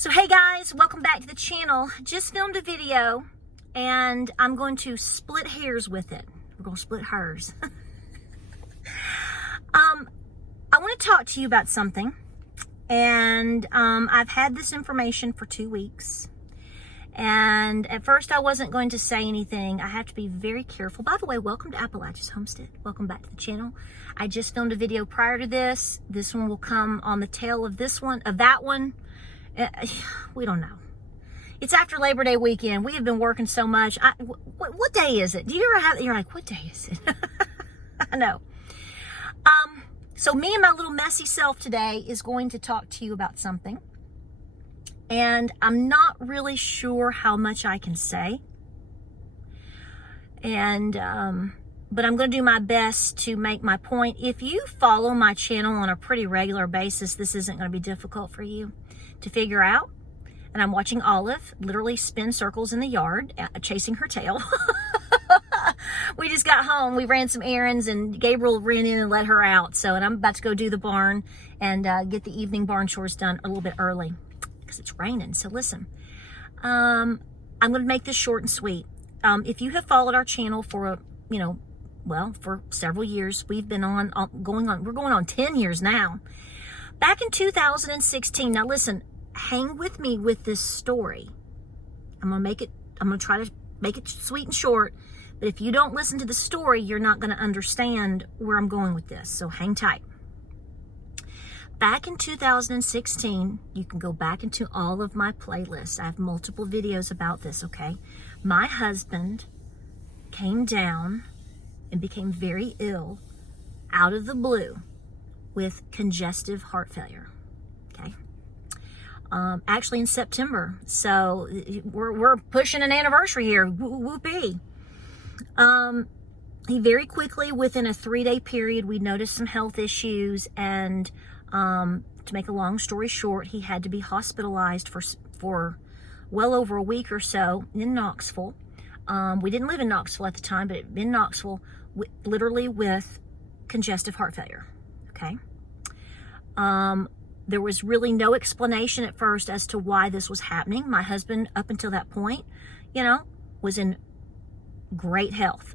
So hey guys, welcome back to the channel. Just filmed a video and I'm going to split hairs with it. We're going to split hers. I want to talk to you about something, and I've had this information for 2 weeks, and at first I wasn't going to say anything. I have to be very careful. By the way, welcome to Appalachia's Homestead. Welcome back to the channel. I just filmed a video prior to this. This one will come on the tail of this one, of that one. We don't know. It's after Labor Day weekend. We have been working so much. What day is it? Do you ever have, you're like, what day is it? I know. So me and my little messy self today is going to talk to you about something. And I'm not really sure how much I can say. And, but I'm going to do my best to make my point. If you follow my channel on a pretty regular basis, this isn't going to be difficult for you to figure out. And I'm watching Olive literally spin circles in the yard, chasing her tail. We just got home. We ran some errands, and Gabriel ran in and let her out. So, and I'm about to go do the barn and get the evening barn chores done a little bit early because it's raining. So listen, I'm going to make this short and sweet. If you have followed our channel for, for several years, we've been we're going on 10 years now. Back in 2016, now listen, hang with me with this story. I'm going to try to make it sweet and short, but if you don't listen to the story, you're not going to understand where I'm going with this, so hang tight. Back in 2016, you can go back into all of my playlists. I have multiple videos about this, okay? My husband came down and became very ill out of the blue with congestive heart failure, okay? Actually in September, so we're pushing an anniversary here, whoopee. He very quickly, within a 3-day period, we noticed some health issues, and to make a long story short, he had to be hospitalized for well over a week or so in Knoxville. We didn't live in Knoxville at the time, but in Knoxville, literally with congestive heart failure, okay? There was really no explanation at first as to why this was happening. My husband, up until that point, was in great health.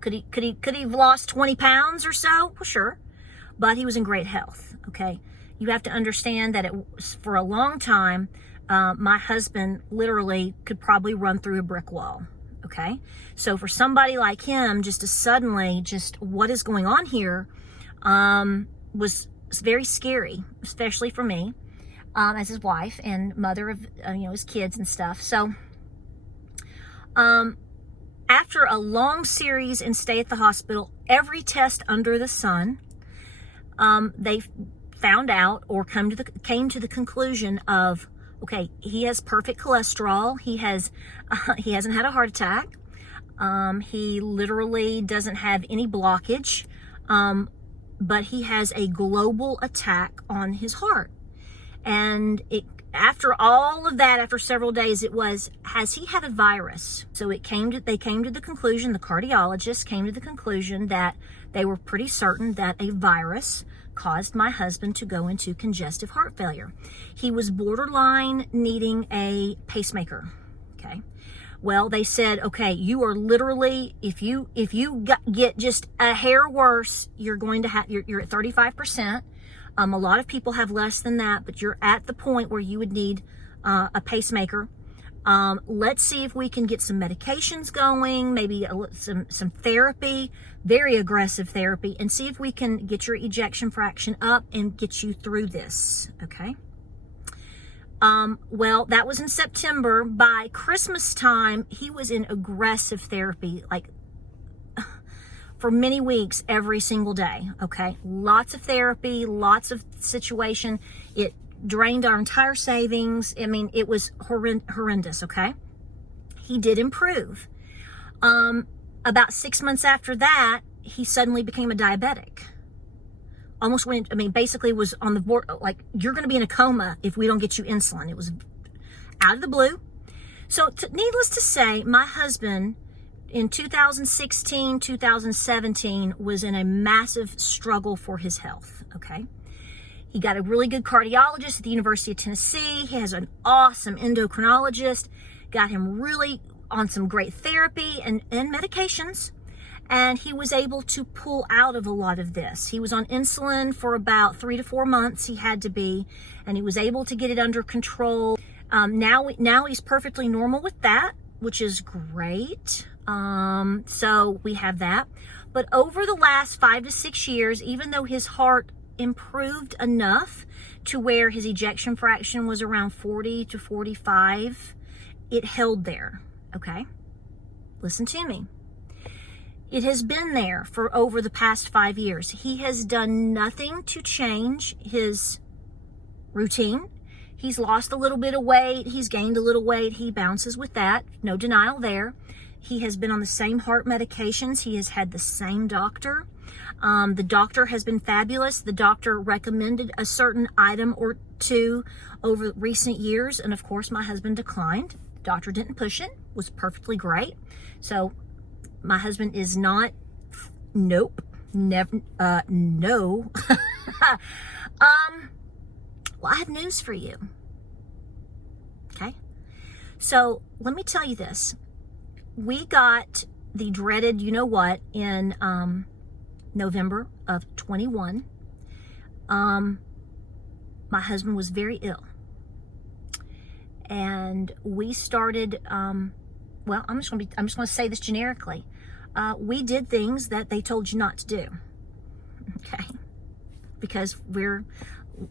Could he have lost 20 pounds or so? Well, sure. But he was in great health, okay? You have to understand that for a long time, my husband literally could probably run through a brick wall, okay? So for somebody like him, just to suddenly, what is going on here, was very scary, especially for me, as his wife and mother of, his kids and stuff. So, after a long series and stay at the hospital, every test under the sun, they found out or came to the conclusion of, okay, he has perfect cholesterol. He hasn't had a heart attack. He literally doesn't have any blockage. But he has a global attack on his heart. And after all of that, after several days, has he had a virus? So they came to the conclusion, the cardiologist came to the conclusion that they were pretty certain that a virus caused my husband to go into congestive heart failure. He was borderline needing a pacemaker, okay? Well, they said, okay, you are literally, if you get just a hair worse, you're at 35%. A lot of people have less than that, but you're at the point where you would need a pacemaker. Let's see if we can get some medications going, maybe some therapy, very aggressive therapy, and see if we can get your ejection fraction up and get you through this, okay? Well, that was in September. By Christmas time, he was in aggressive therapy, like for many weeks, every single day, okay? Lots of therapy, lots of situation. It drained our entire savings. I mean, it was horrendous, okay? He did improve. About 6 months after that, he suddenly became a diabetic. Basically was on the board, like, you're going to be in a coma if we don't get you insulin. It was out of the blue. So needless to say, my husband in 2016, 2017 was in a massive struggle for his health, okay? He got a really good cardiologist at the University of Tennessee. He has an awesome endocrinologist, got him really on some great therapy and medications. And he was able to pull out of a lot of this. He was on insulin for about 3 to 4 months. He had to be, and he was able to get it under control. Now he's perfectly normal with that, which is great. So we have that. But over the last 5 to 6 years, even though his heart improved enough to where his ejection fraction was around 40 to 45, it held there. Okay? Listen to me. It has been there for over the past 5 years. He has done nothing to change his routine. He's lost a little bit of weight. He's gained a little weight. He bounces with that. No denial there. He has been on the same heart medications. He has had the same doctor. The doctor has been fabulous. The doctor recommended a certain item or two over recent years. And of course, my husband declined. The doctor didn't push it. Was perfectly great. So my husband is not, nope, never, no. Well, I have news for you. Okay. So let me tell you this. We got the dreaded, you know what, in November of 21. My husband was very ill. And we started, well, I'm just going to say this generically. We did things that they told you not to do. Okay? Because we're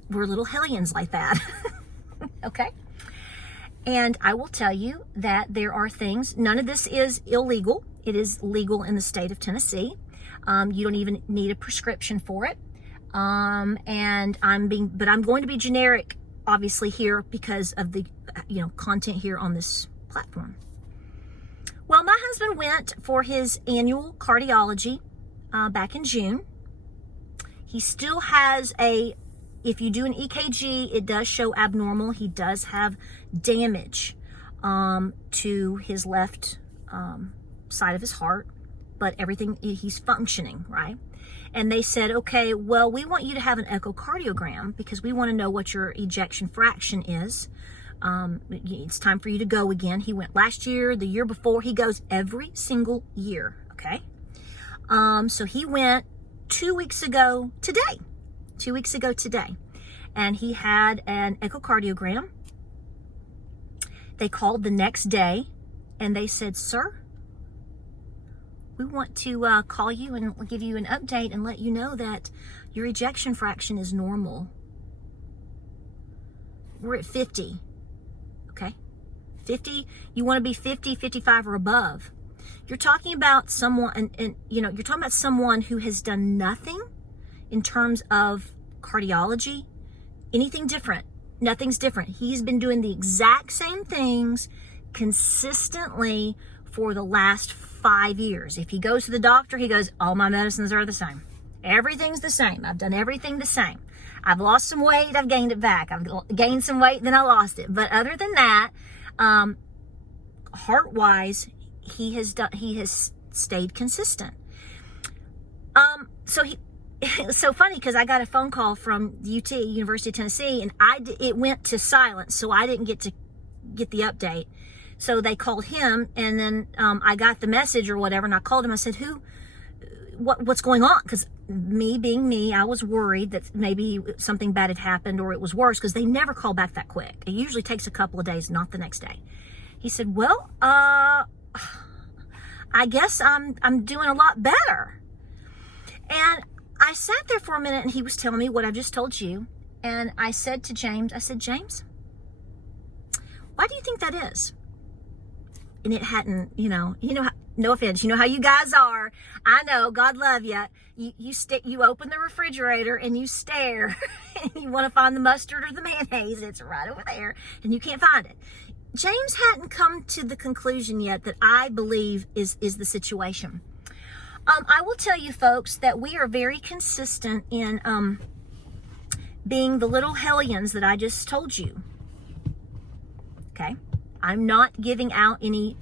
little hellions like that. Okay? And I will tell you that there are things, none of this is illegal. It is legal in the state of Tennessee. You don't even need a prescription for it. And I'm going to be generic, obviously, here because of the, content here on this platform. Well, my husband went for his annual cardiology back in June. He still has if you do an EKG, it does show abnormal. He does have damage to his left side of his heart, but everything, he's functioning, right? And they said, okay, well, we want you to have an echocardiogram because we want to know what your ejection fraction is. It's time for you to go again. He went last year, the year before. He goes every single year, okay? So he went 2 weeks ago today. 2 weeks ago today. And he had an echocardiogram. They called the next day and they said, sir, we want to call you and give you an update and let you know that your ejection fraction is normal. We're at 50. Okay? 50, you want to be 50, 55 or above. You're talking about someone, and you're talking about someone who has done nothing in terms of cardiology, anything different. Nothing's different. He's been doing the exact same things consistently for the last 5 years. If he goes to the doctor, he goes, all my medicines are the same. Everything's the same. I've done everything the same. I've lost some weight, I've gained it back. I've gained some weight, then I lost it. But other than that, heart-wise, he has stayed consistent. So it's so funny because I got a phone call from UT, University of Tennessee, and it went to silence, so I didn't get the update. So they called him, and then I got the message or whatever, and I called him. I said, what's going on? Because me being me, I was worried that maybe something bad had happened or it was worse, because they never call back that quick. It usually takes a couple of days, not the next day. He said, well, I guess I'm doing a lot better. And I sat there for a minute and he was telling me what I just told you. And I said to James, James, why do you think that is? And it hadn't, how, no offense, you know how you guys are. I know, God love you. You open the refrigerator and you stare and you want to find the mustard or the mayonnaise. It's right over there and you can't find it. James hadn't come to the conclusion yet that I believe is the situation. I will tell you, folks, that we are very consistent in being the little hellions that I just told you. Okay? I'm not giving out any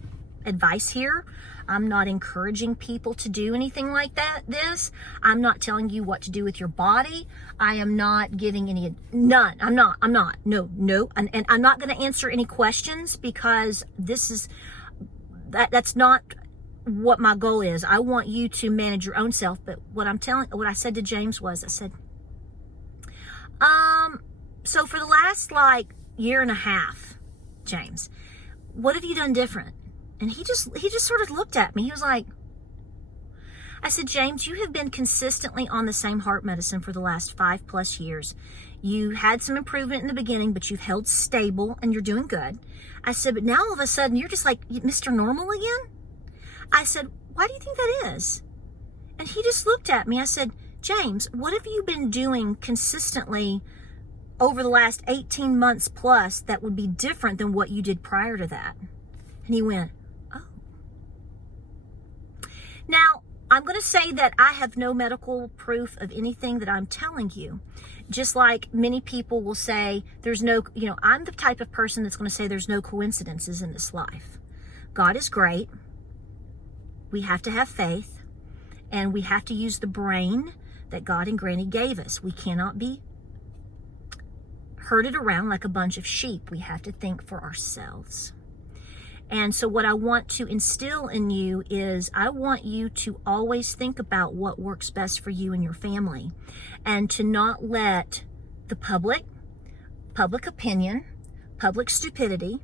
advice here. I'm not encouraging people to do anything like this. I'm not telling you what to do with your body. I am not giving none. I'm not. No. And I'm not going to answer any questions, because that's not what my goal is. I want you to manage your own self. But what I said to James was, I said, so for the last year and a half, James, what have you done different? And he just sort of looked at me. He was like, I said, James, you have been consistently on the same heart medicine for the last 5+ years. You had some improvement in the beginning, but you've held stable and you're doing good. I said, but now all of a sudden you're just like Mr. Normal again. I said, why do you think that is? And he just looked at me. I said, James, what have you been doing consistently over the last 18 months plus that would be different than what you did prior to that? And he went, oh. Now, I'm going to say that I have no medical proof of anything that I'm telling you. Just like many people will say, there's no, I'm the type of person that's going to say there's no coincidences in this life. God is great. We have to have faith, and we have to use the brain that God and Granny gave us. We cannot be herded around like a bunch of sheep. We have to think for ourselves. And so what I want to instill in you is, I want you to always think about what works best for you and your family, and to not let the public opinion, public stupidity,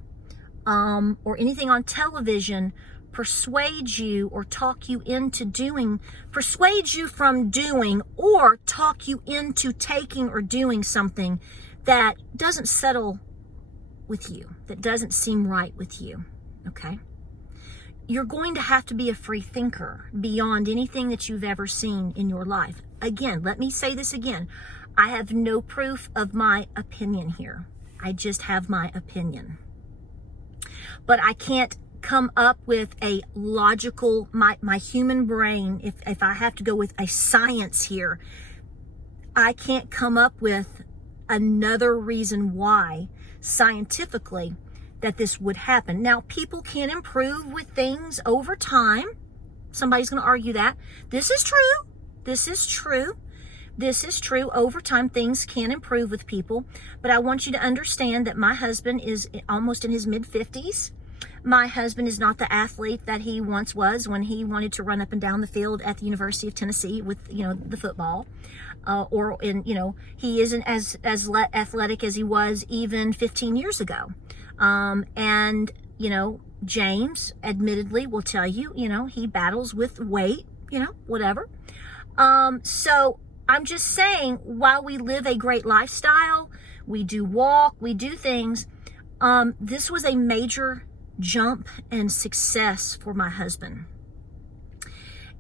or anything on television persuade you or talk you into persuade you from doing, or talk you into taking or doing something that doesn't settle with you, that doesn't seem right with you. Okay? You're going to have to be a free thinker beyond anything that you've ever seen in your life. Again, let me say this again. I have no proof of my opinion here. I just have my opinion. But I can't come up with a logical, my human brain, if I have to go with a science here, I can't come up with another reason why, scientifically, that this would happen. Now, people can improve with things over time. Somebody's going to argue that. This is true. This is true. This is true. Over time, things can improve with people. But I want you to understand that my husband is almost in his mid-50s. My husband is not the athlete that he once was when he wanted to run up and down the field at the University of Tennessee with, the football. He isn't as athletic as he was even 15 years ago. James admittedly will tell you, he battles with weight, whatever. So I'm just saying, while we live a great lifestyle, we do walk, we do things. This was a major jump and success for my husband.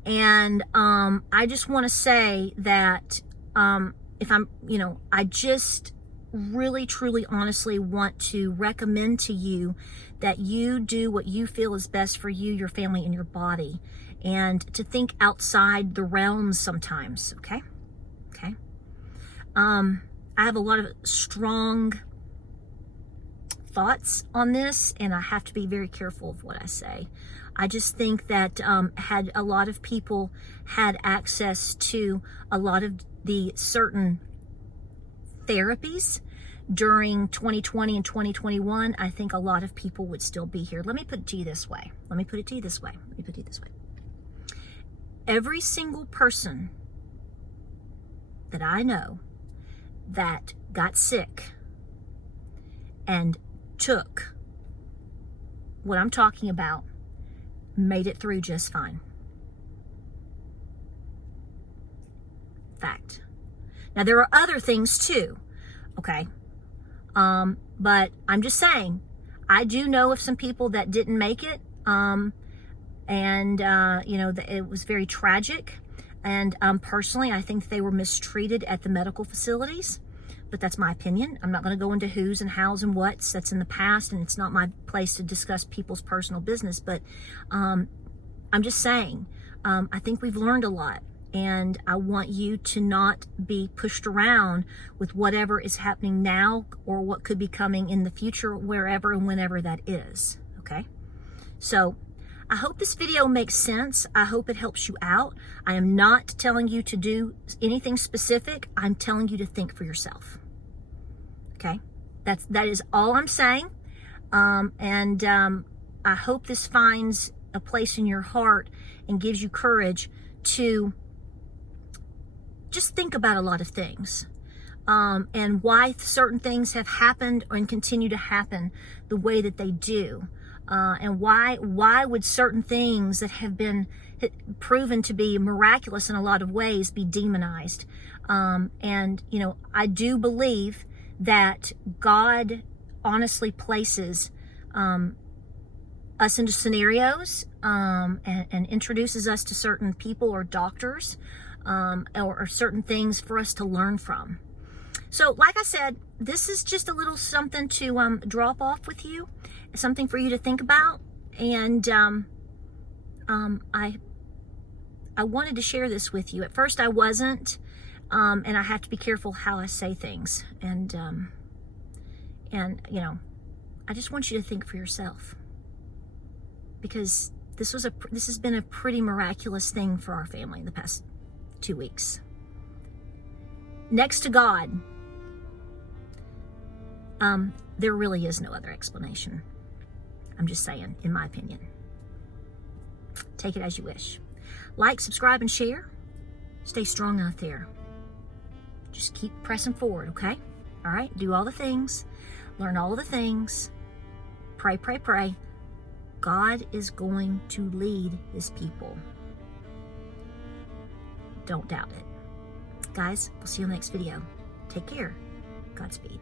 And, I just want to say that, I just really, truly, honestly want to recommend to you that you do what you feel is best for you, your family, and your body, and to think outside the realms sometimes. Okay. I have a lot of strong thoughts on this, and I have to be very careful of what I say. I just think that had a lot of people had access to a lot of the certain therapies during 2020 and 2021, I think a lot of people would still be here. Let me put it to you this way. Every single person that I know that got sick and took what I'm talking about made it through just fine. Fact. Now, there are other things too, okay? But I'm just saying, I do know of some people that didn't make it, it was very tragic. And personally, I think they were mistreated at the medical facilities. But that's my opinion. I'm not going to go into who's and how's and what's. That's in the past, and it's not my place to discuss people's personal business. But I'm just saying, I think we've learned a lot. And I want you to not be pushed around with whatever is happening now or what could be coming in the future, wherever and whenever that is. Okay? So I hope this video makes sense. I hope it helps you out. I am not telling you to do anything specific. I'm telling you to think for yourself. Okay? That is all I'm saying. I hope this finds a place in your heart and gives you courage to just think about a lot of things. And why certain things have happened and continue to happen the way that they do. And why would certain things that have been proven to be miraculous in a lot of ways be demonized? And, you know, I do believe that God honestly places us into scenarios and introduces us to certain people or doctors or certain things for us to learn from. So, like I said, this is just a little something to drop off with you, something for you to think about, and I wanted to share this with you. At first, I wasn't, and I have to be careful how I say things, and you know, I just want you to think for yourself, because this has been a pretty miraculous thing for our family in the past 2 weeks. Next to God, there really is no other explanation. I'm just saying, in my opinion. Take it as you wish. Like, subscribe, and share. Stay strong out there. Just keep pressing forward, okay? All right? Do all the things. Learn all of the things. Pray, pray, pray. God is going to lead his people. Don't doubt it. Guys, we'll see you in the next video. Take care. Godspeed.